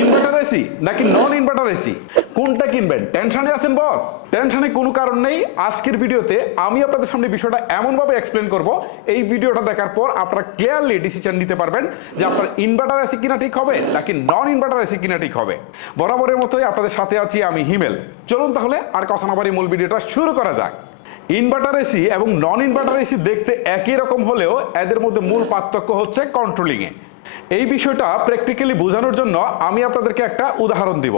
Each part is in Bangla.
ইনভার্টার এসি নাকি নন ইনভার্টার এসি কোনটা কিনবেন? টেনশনে আছেন, বস? টেনশনে কোনো কারণ নেই। আজকের ভিডিওতে আমি আপনাদের সামনে বিষয়টা এমনভাবে এক্সপ্লেন করব। এই ভিডিওটা দেখার পর আপনারা ক্লিয়ারলি ডিসিশন নিতে পারবেন যে আপনার ইনভার্টার এসি কিনা ঠিক হবে, নাকি নন ইনভার্টার এসি কিনা ঠিক হবে। বরাবরের মতোই আপনাদের সাথে আছি আমি, হিমেল। চলুন তাহলে আর কথা না বাড়ি মূল ভিডিওটা শুরু করা যাক। ইনভার্টার এসি এবং নন ইনভার্টার এসি দেখতে একই রকম হলেও এদের মধ্যে মূল পার্থক্য হচ্ছে কন্ট্রোলিংয়ে এই বিষয়টা প্র্যাকটিক্যালি বোঝানোর জন্য আমি আপনাদেরকে একটা উদাহরণ দিব।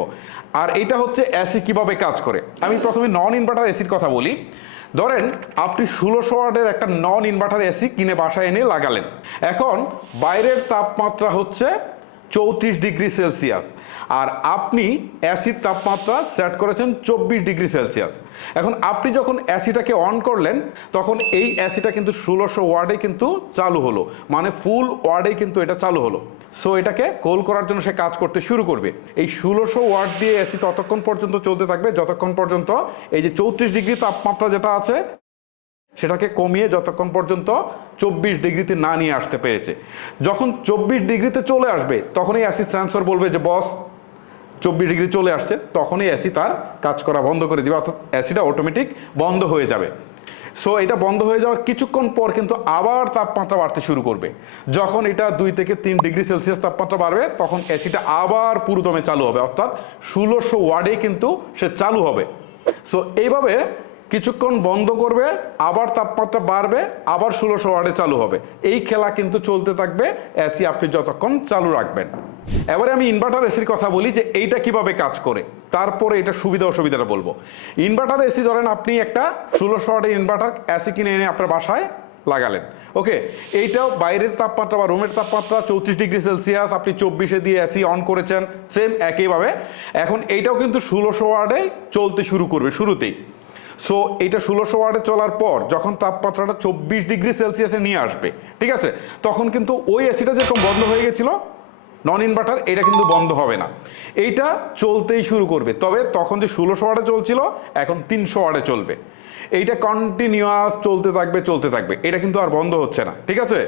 আর এটা হচ্ছে এসি কীভাবে কাজ করে? আমি প্রথমে নন ইনভার্টার এসির কথা বলি। ধরেন, আপনি ষোলোশো ওয়ার্ডের একটা নন ইনভার্টার এসি কিনে বাসায় এনে লাগালেন। এখন বাইরের তাপমাত্রা হচ্ছে চৌত্রিশ ডিগ্রি সেলসিয়াস। আর আপনি অ্যাসিড তাপমাত্রা সেট করেছেন চব্বিশ ডিগ্রি সেলসিয়াস। এখন আপনি যখন অ্যাসিটাকে অন করলেন, তখন এই অ্যাসিটা কিন্তু ষোলোশো ওয়ার্ডে কিন্তু চালু হলো। মানে ফুল ওয়ার্ডে কিন্তু এটা চালু হলো। সো এটাকে কোল করার জন্য সে কাজ করতে শুরু করবে। এই ষোলোশো ওয়ার্ড দিয়ে এসি ততক্ষণ পর্যন্ত চলতে থাকবে, যতক্ষণ পর্যন্ত এই যে চৌত্রিশ ডিগ্রি তাপমাত্রা যেটা আছে সেটাকে কমিয়ে যতক্ষণ পর্যন্ত চব্বিশ ডিগ্রিতে না নিয়ে আসতে পেরেছে। যখন চব্বিশ ডিগ্রিতে চলে আসবে, তখনই অ্যাসিড সেন্সর বলবে যে, বস, চব্বিশ ডিগ্রি চলে আসছে। তখনই অ্যাসি তার কাজ করা বন্ধ করে দিবে, অর্থাৎ অ্যাসিটা অটোমেটিক বন্ধ হয়ে যাবে। সো এটা বন্ধ হয়ে যাওয়ার কিছুক্ষণ পর কিন্তু আবার তাপমাত্রা বাড়তে শুরু করবে। যখন এটা দুই থেকে তিন ডিগ্রি সেলসিয়াস তাপমাত্রা বাড়বে, তখন এসিটা আবার পুরোদমে চালু হবে, অর্থাৎ ষোলোশো ওয়ার্ডে কিন্তু সে চালু হবে। সো এইভাবে কিছুক্ষণ বন্ধ করবে, আবার তাপমাত্রা বাড়বে, আবার ষোলোশো ওয়ার্ডে চালু হবে। এই খেলা কিন্তু চলতে থাকবে এসি আপনি যতক্ষণ চালু রাখবেন। এবারে আমি ইনভার্টার এসির কথা বলি যে এইটা কীভাবে কাজ করে, তারপরে এটা সুবিধা অসুবিধাটা বলব। ইনভার্টার এসি ধরেন আপনি একটা ষোলোশো ওয়ার্ডের ইনভার্টার এসি কিনে এনে আপনার বাসায় লাগালেন। ওকে, এইটাও বাইরের তাপমাত্রা বা রুমের তাপমাত্রা চৌত্রিশ ডিগ্রি সেলসিয়াস, আপনি চব্বিশে দিয়ে এসি অন করেছেন সেম একইভাবে। এখন এইটাও কিন্তু ষোলোশো ওয়ার্ডে চলতে শুরু করবে শুরুতেই। সো এইটা ষোলোশো ওয়ার্ডে চলার পর যখন তাপমাত্রাটা চব্বিশ ডিগ্রি সেলসিয়াসে নিয়ে আসবে, ঠিক আছে? তখন কিন্তু ওই এসিটা যেরকম বন্ধ হয়ে গেছিল নন ইনভার্টার এটা কিন্তু বন্ধ হবে না। এইটা চলতেই শুরু করবে। তবে তখন যে ষোলোশো ওয়ার্ডে চলছিল, এখন তিনশো ওয়ার্ডে চলবে। এইটা কন্টিনিউয়াস চলতে থাকবে চলতে থাকবে। এটা কিন্তু আর বন্ধ হচ্ছে না, ঠিক আছে?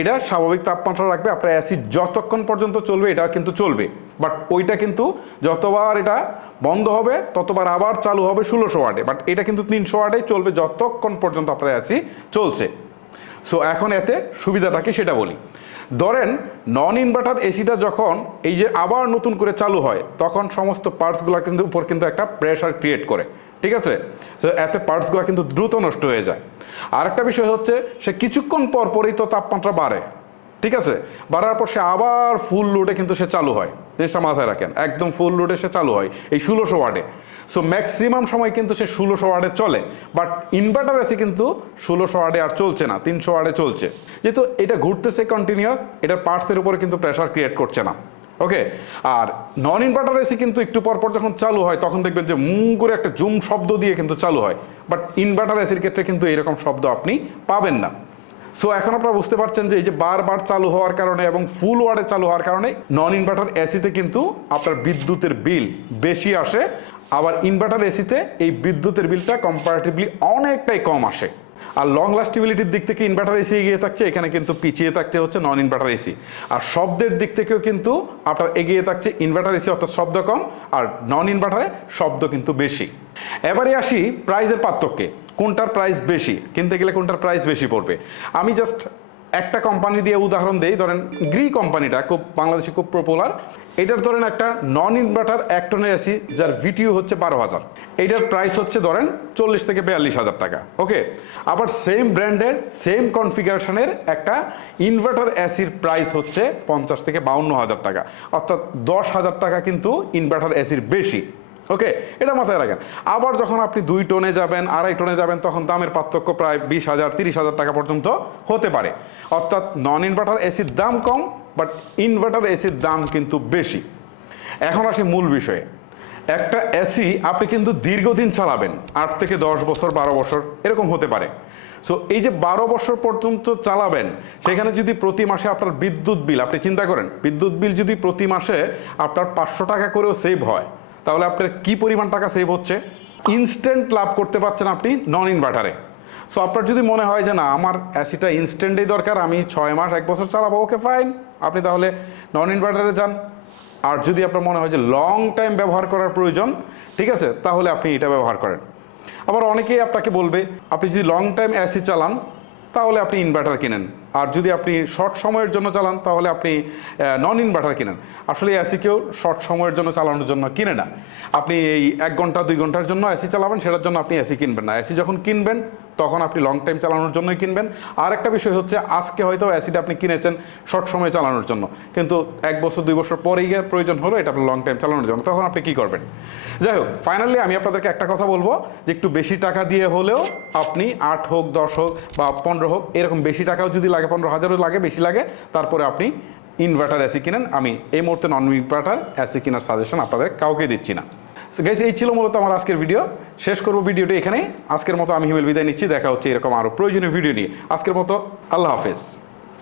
এটা স্বাভাবিক তাপমাত্রা রাখবে, আপনার অ্যাসিড যতক্ষণ পর্যন্ত চলবে, এটা কিন্তু চলবে। বাট ওইটা কিন্তু যতবার এটা বন্ধ হবে, ততবার আবার চালু হবে ষোলোশো ওয়ার্ডে। বাট এটা কিন্তু তিনশো ওয়ার্ডেই চলবে যতক্ষণ পর্যন্ত আপনার অ্যাসি চলছে। সো এখন এতে সুবিধাটা কি সেটা বলি। ধরেন নন ইনভার্টার এসিটা যখন এই যে আবার নতুন করে চালু হয়, তখন সমস্ত পার্টসগুলো কিন্তু উপর কিন্তু একটা প্রেশার ক্রিয়েট করে। ঠিক আছে? তো এতে পার্টসগুলো কিন্তু দ্রুত নষ্ট হয়ে যায়। আরেকটা বিষয় হচ্ছে, সে কিছুক্ষণ পর পরই তো তাপমাত্রা বাড়ে। ঠিক আছে? বাড়ার পর সে আবার ফুল লোডে কিন্তু সে চালু হয়। জিনিসটা মাথায় রাখেন, একদম ফুল লোডে সে চালু হয় এই ষোলোশো ওয়ার্ডে সো ম্যাক্সিমাম সময় কিন্তু সে ষোলোশো ওয়ার্ডে চলে বাট ইনভার্টার এসে কিন্তু ষোলোশো ওয়ার্ডে আর চলছে না, তিনশো ওয়ার্ডে চলছে। যেহেতু এটা ঘুরতেছে কন্টিনিউয়াস এটার পার্টসের উপরে কিন্তু প্রেশার ক্রিয়েট করছে না। ওকে আর নন ইনভার্টার এসি কিন্তু একটু পর পর যখন চালু হয়, তখন দেখবেন যে মুম করে একটা জুম শব্দ দিয়ে কিন্তু চালু হয়। বাট ইনভার্টার এসির ক্ষেত্রে কিন্তু এরকম শব্দ আপনি পাবেন না। সো এখন আপনারা বুঝতে পারছেন যে এই যে বারবার চালু হওয়ার কারণে এবং ফুল ওয়ার্ডে চালু হওয়ার কারণে নন ইনভার্টার এসিতে কিন্তু আপনার বিদ্যুতের বিল বেশি আসে। আবার ইনভার্টার এসিতে এই বিদ্যুতের বিলটা কম্পারেটিভলি অনেকটাই কম আসে। আর লং লাস্টিবিলিটির দিক থেকে ইনভার্টার এসি এগিয়ে থাকছে, এখানে কিন্তু পিছিয়ে থাকতে হচ্ছে নন ইনভার্টার এসি আর শব্দের দিক থেকেও কিন্তু আপনার এগিয়ে থাকছে ইনভার্টার এসি অর্থাৎ শব্দ কম, আর নন ইনভার্টারে শব্দ কিন্তু বেশি। এবারে আসি প্রাইজের পার্থক্যে। কোনটার প্রাইস বেশি? কিনতে গেলে কোনটার প্রাইস বেশি পড়বে? আমি জাস্ট একটা কোম্পানি দিয়ে উদাহরণ দেই, ধরেন গ্রি কোম্পানিটা খুব বাংলাদেশে খুব পপুলার এটার ধরেন একটা নন ইনভার্টার এক টনের এসি যার ভিটিও হচ্ছে বারো হাজার। এইটার প্রাইস হচ্ছে ধরেন চল্লিশ থেকে বিয়াল্লিশ হাজার টাকা ওকে আবার সেম ব্র্যান্ডের সেম কনফিগারেশনের একটা ইনভার্টার এসির প্রাইস হচ্ছে পঞ্চাশ থেকে বাউন্ন হাজার টাকা। অর্থাৎ দশ হাজার টাকা কিন্তু ইনভার্টার এসির বেশি। ওকে এটা মাথায় রাখেন। আবার যখন আপনি দুই টনে যাবেন, আড়াই টনে যাবেন, তখন দামের পার্থক্য প্রায় বিশ হাজার, তিরিশ হাজার টাকা পর্যন্ত হতে পারে। অর্থাৎ নন ইনভার্টার এসির দাম কম বাট ইনভার্টার এসির দাম কিন্তু বেশি। এখন আসি মূল বিষয়ে। একটা এসি আপনি কিন্তু দীর্ঘদিন চালাবেন, আট থেকে দশ বছর, বারো বছর, এরকম হতে পারে। সো এই যে বারো বছর পর্যন্ত চালাবেন, সেখানে যদি প্রতি মাসে আপনার বিদ্যুৎ বিল, আপনি চিন্তা করেন, বিদ্যুৎ বিল যদি প্রতি মাসে আপনার পাঁচশো টাকা করেও সেভ হয় তাহলে আপনার কি পরিমাণ টাকা সেভ হচ্ছে? ইনস্ট্যান্ট লাভ করতে পারছেন আপনি নন ইনভার্টারে সো আপনার যদি মনে হয় যে না, আমার অ্যাসিটা ইনস্ট্যান্টেই দরকার, আমি ছয় মাস, এক বছর চালাবো ওকে ফাইন আপনি তাহলে নন ইনভার্টারে যান। আর যদি আপনার মনে হয় যে লং টাইম ব্যবহার করার প্রয়োজন, ঠিক আছে, তাহলে আপনি এটা ব্যবহার করেন। আবার অনেকেই আপনাকে বলবে, আপনি যদি লং টাইম অ্যাসি চালান, তাহলে আপনি ইনভার্টার কিনেন। আর যদি আপনি শর্ট সময়ের জন্য চালান, তাহলে আপনি নন ইনভার্টার কিনেন। আসলে এসি কেউ শর্ট সময়ের জন্য চালানোর জন্য কিনে না। আপনি এই এক ঘণ্টা, দুই ঘণ্টার জন্য এসি চালাবেন, সেটার জন্য আপনি এসি কিনবেন না। এসি যখন কিনবেন, তখন আপনি লং টাইম চালানোর জন্যই কিনবেন। আর একটা বিষয় হচ্ছে, আজকে হয়তো অ্যাসিড আপনি কিনেছেন শর্ট সময় চালানোর জন্য। কিন্তু এক বছর, দুই বছর পরে গিয়ে প্রয়োজন হলো, এটা আপনার লং টাইম চালানোর জন্য। তখন আপনি কি করবেন? যাই হোক ফাইনালি আমি আপনাদেরকে একটা কথা বলব, যে একটু বেশি টাকা দিয়ে হলেও আপনি আট হোক, দশ হোক বা পনেরো হোক, এরকম বেশি টাকাও যদি লাগে পনেরো হাজারও লাগে, বেশি লাগে। তারপরে আপনি ইনভার্টার এসি কিনেন। আমি এই মুহূর্তে নন ইনভার্টার এসি কেনার সাজেশন আপনাদের কাউকে দিচ্ছি না। গাইস এই ছিল মূলত আমার আজকের ভিডিও শেষ করব ভিডিওটি এখানে আজকের মতো আমি হিমেল বিদায় নিচ্ছি। দেখা হচ্ছে এরকম আরও প্রয়োজনীয় ভিডিও নিয়ে। আজকের মতো আল্লাহ হাফেজ।